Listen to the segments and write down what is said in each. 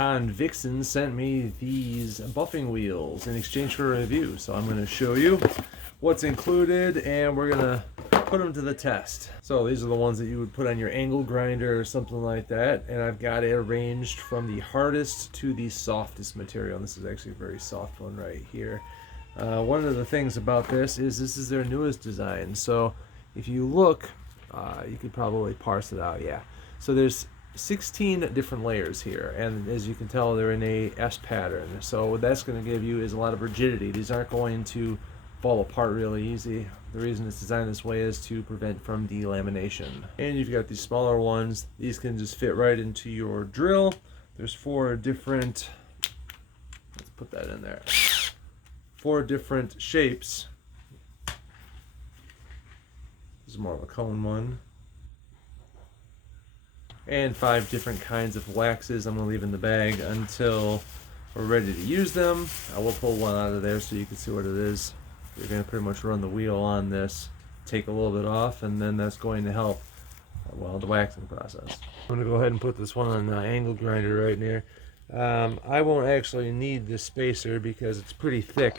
Con Vixen sent me these buffing wheels in exchange for a review. So I'm going to show you what's included, and we're going to put them to the test. So these are the ones that you would put on your angle grinder or something like that. And I've got it arranged from the hardest to the softest material. And this is actually a very soft one right here. One of the things about this is their newest design. So if you look, you could probably parse it out. Yeah. So there's 16 different layers here, and as you can tell, they're in a S pattern. So what that's going to give you is a lot of rigidity. These aren't going to fall apart really easy. The reason it's designed this way is to prevent from delamination. And you've got these smaller ones. These can just fit right into your drill. There's 4 different, let's put that in there, 4 different shapes. This is more of a cone one. And 5 different kinds of waxes I'm going to leave in the bag until we're ready to use them. I will pull one out of there so you can see what it is. You're going to pretty much run the wheel on this, take a little bit off, and then that's going to help, well, the waxing process. I'm going to go ahead and put this one on the angle grinder right near. I won't actually need this spacer because it's pretty thick.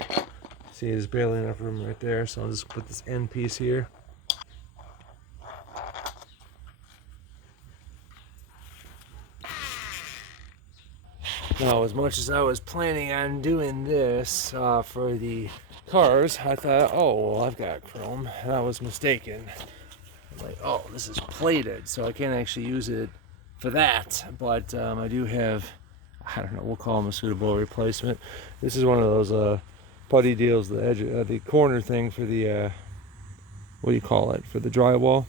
See, there's barely enough room right there, so I'll just put this end piece here. Now, as much as I was planning on doing this for the cars, I thought, oh, well, I've got chrome, and I was mistaken. I'm like, oh, this is plated, so I can't actually use it for that, but I do have, I don't know, we'll call them a suitable replacement. This is one of those putty deals, the edge, the corner thing for the, what do you call it, for the drywall.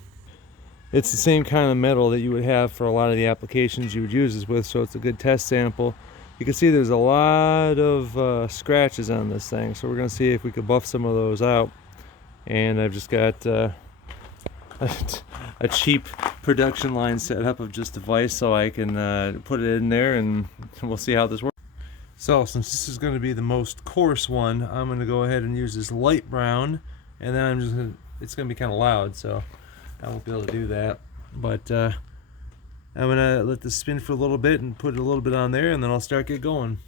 It's the same kind of metal that you would have for a lot of the applications you would use this with, so it's a good test sample. You can see there's a lot of scratches on this thing, so we're going to see if we could buff some of those out. And I've just got a cheap production line set up of just a vise so I can put it in there, and we'll see how this works. So since this is going to be the most coarse one, I'm going to go ahead and use this light brown, and then I'm just going to, it's going to be kind of loud, so I won't be able to do that. But I'm gonna let this spin for a little bit and put a little bit on there, and then I'll start get going.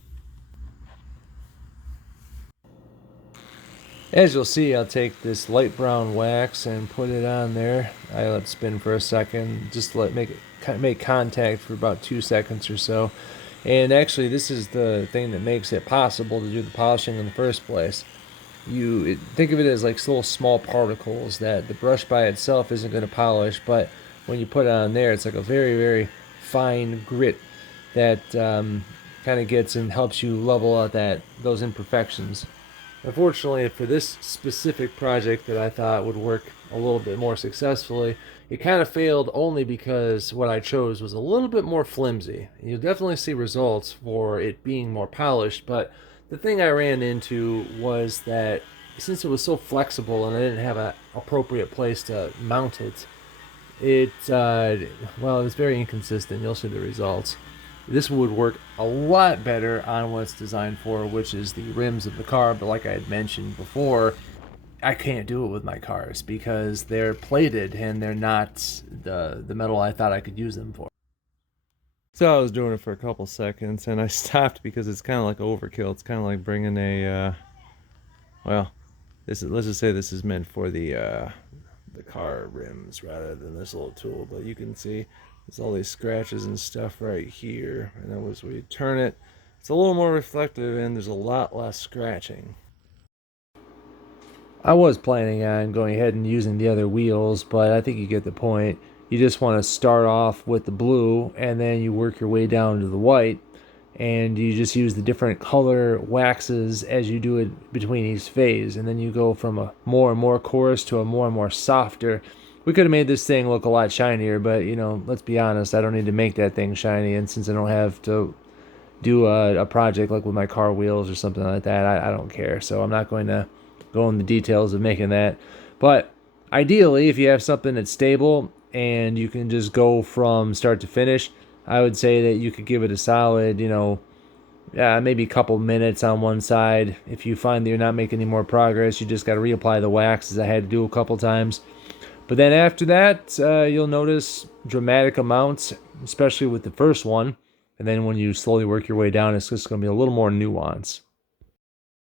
As you'll see, I'll take this light brown wax and put it on there. I let it spin for a second, just to make contact for about 2 seconds or so. And actually, this is the thing that makes it possible to do the polishing in the first place. Think of it as like little small particles that the brush by itself isn't going to polish, but when you put it on there, it's like a very, very fine grit that kind of gets and helps you level out those imperfections. Unfortunately, for this specific project that I thought would work a little bit more successfully, it kind of failed only because what I chose was a little bit more flimsy. You'll definitely see results for it being more polished, but the thing I ran into was that since it was so flexible and I didn't have an appropriate place to mount it, well, it's very inconsistent. You'll see the results. This would work a lot better on what it's designed for, which is the rims of the car, but like I had mentioned before, I can't do it with my cars because they're plated and they're not the metal I thought I could use them for. So I was doing it for a couple seconds and I stopped because it's kind of like overkill. It's kind of like bringing a, well, let's just say this is meant for the car rims rather than this little tool, but you can see there's all these scratches and stuff right here, and then as we turn it, it's a little more reflective and there's a lot less scratching. I was planning on going ahead and using the other wheels, but I think you get the point. You just want to start off with the blue and then you work your way down to the white, and you just use the different color waxes as you do it between each phase, and then you go from a more and more coarse to a more and more softer. We could have made this thing look a lot shinier, but you know, let's be honest, I don't need to make that thing shiny, and since I don't have to do a project like with my car wheels or something like that, I don't care, so I'm not going to go in the details of making that. But ideally, if you have something that's stable and you can just go from start to finish, I would say that you could give it a solid, maybe a couple minutes on one side. If you find that you're not making any more progress, you just got to reapply the wax, as I had to do a couple times. But then after that, you'll notice dramatic amounts, especially with the first one. And then when you slowly work your way down, it's just going to be a little more nuance.